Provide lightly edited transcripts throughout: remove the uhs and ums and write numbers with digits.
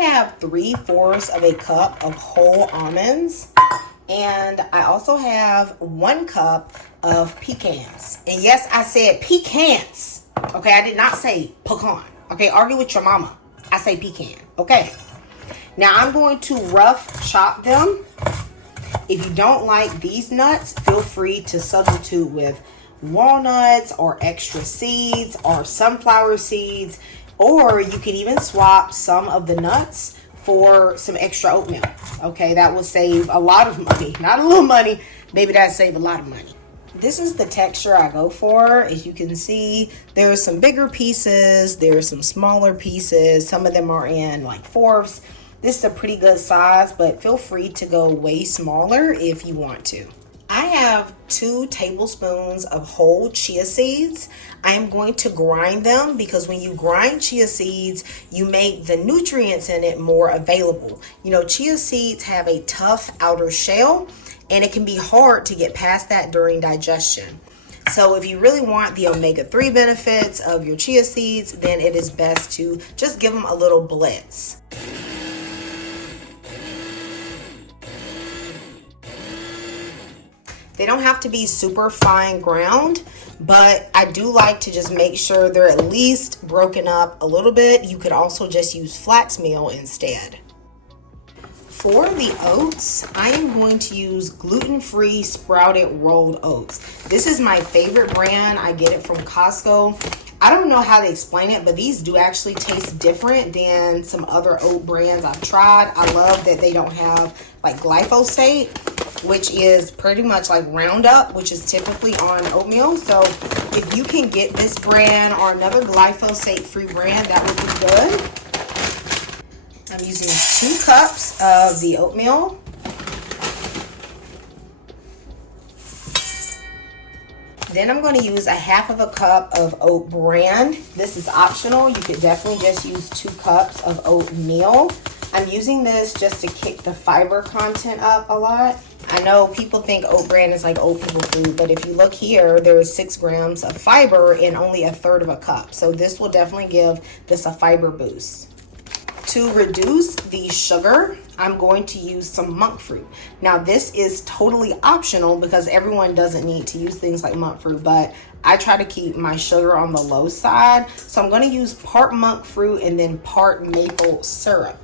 have 3/4 of a cup of whole almonds, and I also have 1 cup of pecans. And yes, I said pecans. Okay, I did not say pecan. Okay, argue with your mama. I say pecan. Okay. Now I'm going to rough chop them. If you don't like these nuts, feel free to substitute with walnuts or extra seeds or sunflower seeds, or you can even swap some of the nuts for some extra oatmeal. Okay, that will save a lot of money. Not a little money, maybe that'll save a lot of money. This is the texture I go for. As you can see, there's some bigger pieces, there's some smaller pieces. Some of them are in like fourths. This is a pretty good size, but feel free to go way smaller if you want to. I have 2 tablespoons of whole chia seeds. I am going to grind them because when you grind chia seeds, you make the nutrients in it more available. You know, chia seeds have a tough outer shell, and it can be hard to get past that during digestion. So if you really want the omega-3 benefits of your chia seeds, then it is best to just give them a little blitz. They don't have to be super fine ground, but I do like to just make sure they're at least broken up a little bit. You could also just use flax meal instead. For the oats, I am going to use gluten-free sprouted rolled oats. This is my favorite brand. I get it from Costco. I don't know how to explain it, but these do actually taste different than some other oat brands I've tried. I love that they don't have like glyphosate, which is pretty much like Roundup, which is typically on oatmeal. So if you can get this brand or another glyphosate-free brand, that would be good. I'm using 2 cups of the oatmeal. Then I'm going to use a 1/2 cup of oat bran. This is optional. You could definitely just use 2 cups of oatmeal. I'm using this just to kick the fiber content up a lot. I know people think oat bran is like oat people food, but if you look here, there is 6 grams of fiber in only 1/3 cup. So this will definitely give this a fiber boost. To reduce the sugar, I'm going to use some monk fruit. Now this is totally optional because everyone doesn't need to use things like monk fruit, but I try to keep my sugar on the low side. So I'm going to use part monk fruit and then part maple syrup.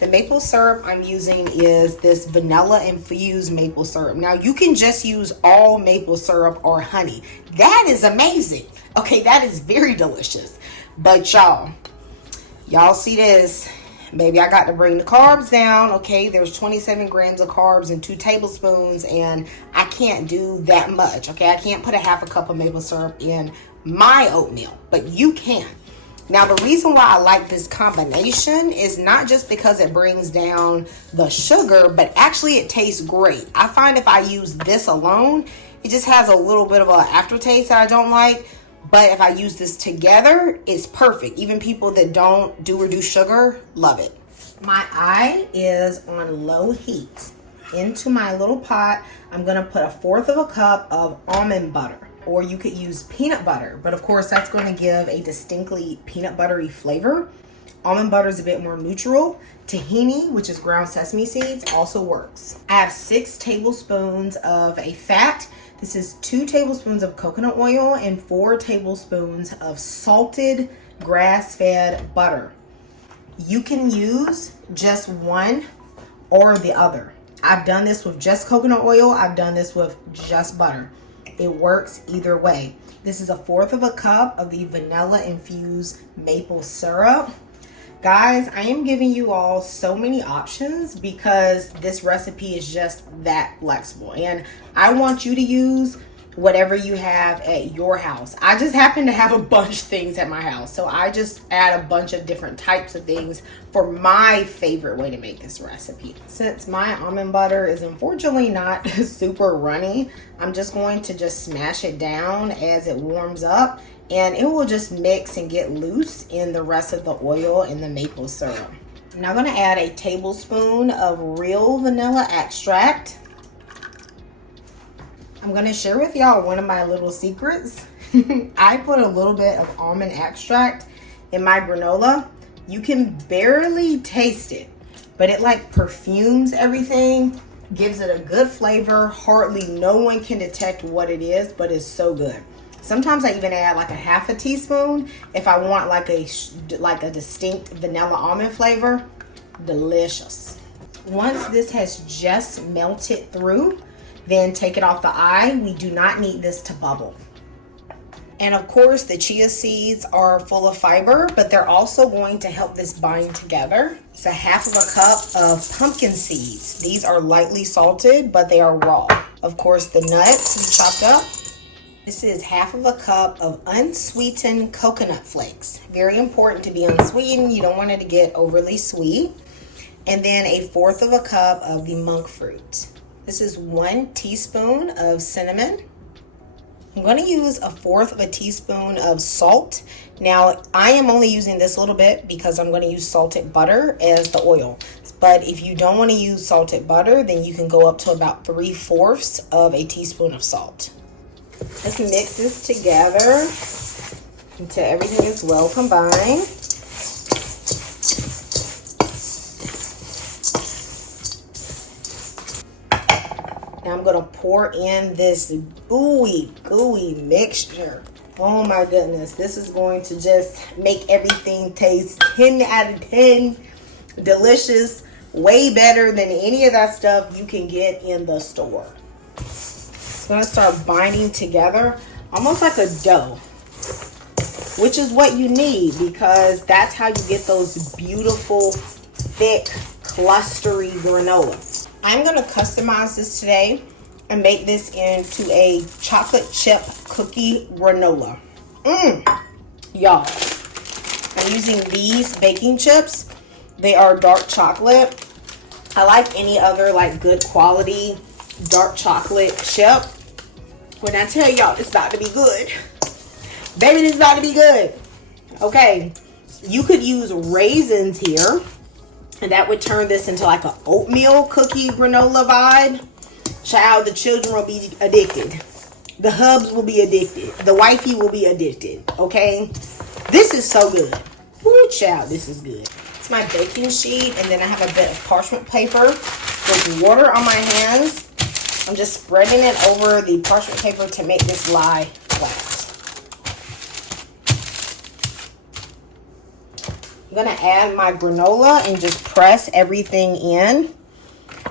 The maple syrup I'm using is this vanilla infused maple syrup. Now you can just use all maple syrup or honey. That is amazing. Okay, that is very delicious. But y'all see this? Maybe I got to bring the carbs down. Okay, there's 27 grams of carbs and 2 tablespoons, and I can't do that much. Okay, I can't put a 1/2 cup of maple syrup in my oatmeal, but you can. Now, the reason why I like this combination is not just because it brings down the sugar, but actually it tastes great. I find if I use this alone, it just has a little bit of an aftertaste that I don't like. But if I use this together, it's perfect. Even people that don't do reduced sugar love it. My eye is on low heat. Into my little pot, I'm going to put 1/4 cup of almond butter. Or you could use peanut butter. But of course, that's going to give a distinctly peanut buttery flavor. Almond butter is a bit more neutral. Tahini, which is ground sesame seeds, also works. I have 6 tablespoons of a fat. This is 2 tablespoons of coconut oil and 4 tablespoons of salted grass-fed butter. You can use just one or the other. I've done this with just coconut oil. I've done this with just butter. It works either way. This is 1/4 cup of the vanilla infused maple syrup. Guys, I am giving you all so many options because this recipe is just that flexible. And I want you to use whatever you have at your house. I just happen to have a bunch of things at my house. So I just add a bunch of different types of things for my favorite way to make this recipe. Since my almond butter is unfortunately not super runny, I'm just going to just smash it down as it warms up. And it will just mix and get loose in the rest of the oil and the maple syrup. I'm now going to add a tablespoon of real vanilla extract. I'm going to share with y'all one of my little secrets. I put a little bit of almond extract in my granola. You can barely taste it, but it like perfumes everything, gives it a good flavor. Hardly no one can detect what it is, but it's so good. Sometimes I even add like a half a teaspoon if I want like a distinct vanilla almond flavor. Delicious. Once this has just melted through, then take it off the eye. We do not need this to bubble. And of course, the chia seeds are full of fiber, but they're also going to help this bind together. It's a half of a cup of pumpkin seeds. These are lightly salted, but they are raw. Of course, the nuts chopped up. This is half of a cup of unsweetened coconut flakes. Very important to be unsweetened. You don't want it to get overly sweet. And then a fourth of a cup of the monk fruit. This is 1 teaspoon of cinnamon. I'm going to use a fourth of a teaspoon of salt. Now, I am only using this a little bit because I'm going to use salted butter as the oil. But if you don't want to use salted butter, then you can go up to about 3/4 of a teaspoon of salt. Let's mix this together until everything is well combined. Now I'm going to pour in this gooey mixture. Oh my goodness. This is going to just make everything taste 10 out of 10. Delicious. Way better than any of that stuff you can get in the store. It's going to start binding together almost like a dough, which is what you need because that's how you get those beautiful, thick, clustery granola. I'm going to customize this today and make this into a chocolate chip cookie granola. Y'all, I'm using these baking chips. They are dark chocolate. I like any other like good quality dark chocolate chip. When I tell y'all it's about to be good, baby, it's about to be good. Okay, you could use raisins here, and that would turn this into like an oatmeal cookie granola vibe. Child, the children will be addicted. The hubs will be addicted. The wifey will be addicted. Okay? This is so good. Woo, child, this is good. It's my baking sheet, and then I have a bit of parchment paper with water on my hands. I'm just spreading it over the parchment paper to make this lie flat. I'm going to add my granola and just press everything in.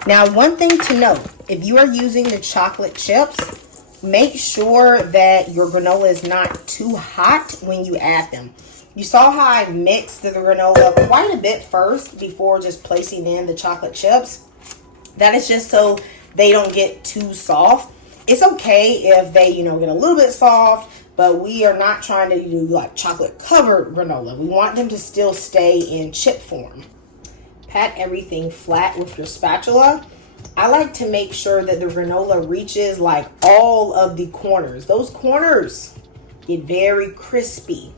Now, one thing to note, if you are using the chocolate chips, make sure that your granola is not too hot when you add them. You saw how I mixed the granola quite a bit first before just placing in the chocolate chips. That is just so they don't get too soft. It's okay if they, get a little bit soft, but we are not trying to do like chocolate covered granola. We want them to still stay in chip form. Pat everything flat with your spatula. I like to make sure that the granola reaches like all of the corners. Those corners get very crispy.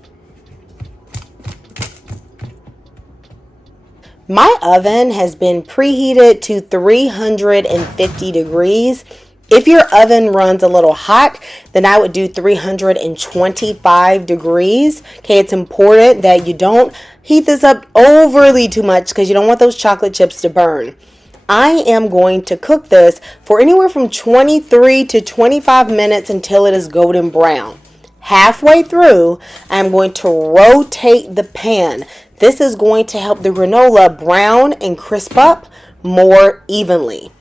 My oven has been preheated to 350 degrees. If your oven runs a little hot, then I would do 325 degrees. Okay, it's important that you don't heat this up overly too much because you don't want those chocolate chips to burn. I am going to cook this for anywhere from 23 to 25 minutes until it is golden brown. Halfway through, I'm going to rotate the pan. This is going to help the granola brown and crisp up more evenly.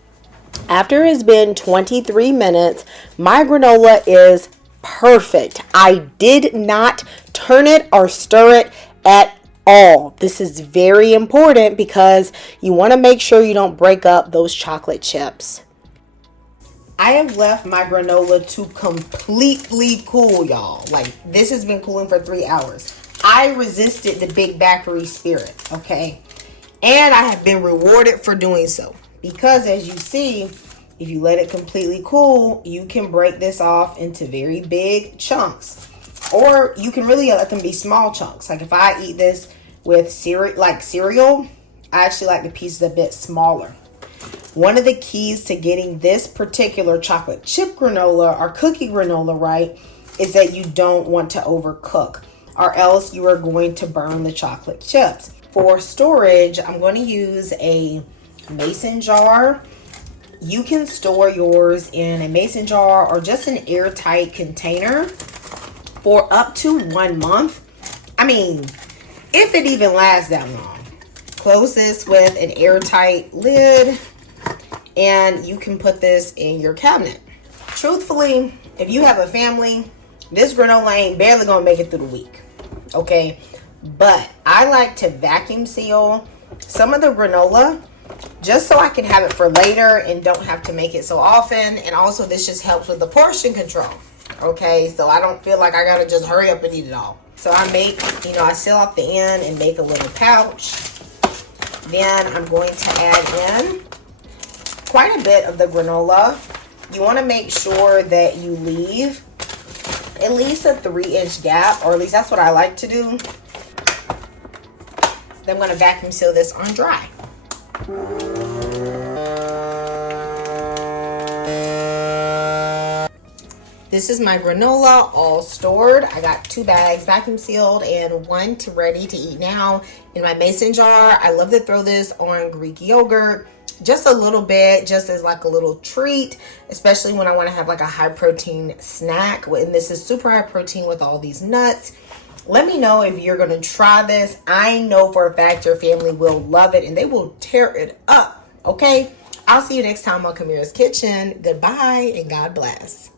After it's been 23 minutes, my granola is perfect. I did not turn it or stir it at all. This is very important because you want to make sure you don't break up those chocolate chips. I have left my granola to completely cool, y'all. Like, this has been cooling for 3 hours. I resisted the big bakery spirit, okay? And I have been rewarded for doing so. Because as you see, if you let it completely cool, you can break this off into very big chunks. Or you can really let them be small chunks. Like if I eat this with cereal, I actually like the pieces a bit smaller. One of the keys to getting this particular chocolate chip granola or cookie granola right is that you don't want to overcook, or else you are going to burn the chocolate chips. For storage, I'm going to use a mason jar. You can store yours in a mason jar or just an airtight container for up to 1 month. I mean, if it even lasts that long. Close this with an airtight lid and you can put this in your cabinet. Truthfully, if you have a family, this granola ain't barely gonna make it through the week, okay? But I like to vacuum seal some of the granola just so I can have it for later and don't have to make it so often. And also this just helps with the portion control, okay? So I don't feel like I gotta just hurry up and eat it all. So I make, I seal off the end and make a little pouch. Then I'm going to add in quite a bit of the granola. You want to make sure that you leave at least a 3-inch gap, or at least that's what I like to do. Then I'm going to vacuum seal this on dry. This is my granola all stored. I got 2 bags vacuum sealed and 1 ready to eat now in my mason jar. I love to throw this on Greek yogurt just a little bit, just as like a little treat, especially when I want to have like a high protein snack. And this is super high protein with all these nuts. Let me know if you're going to try this. I know for a fact your family will love it and they will tear it up. Okay, I'll see you next time on Kamira's Kitchen. Goodbye and God bless.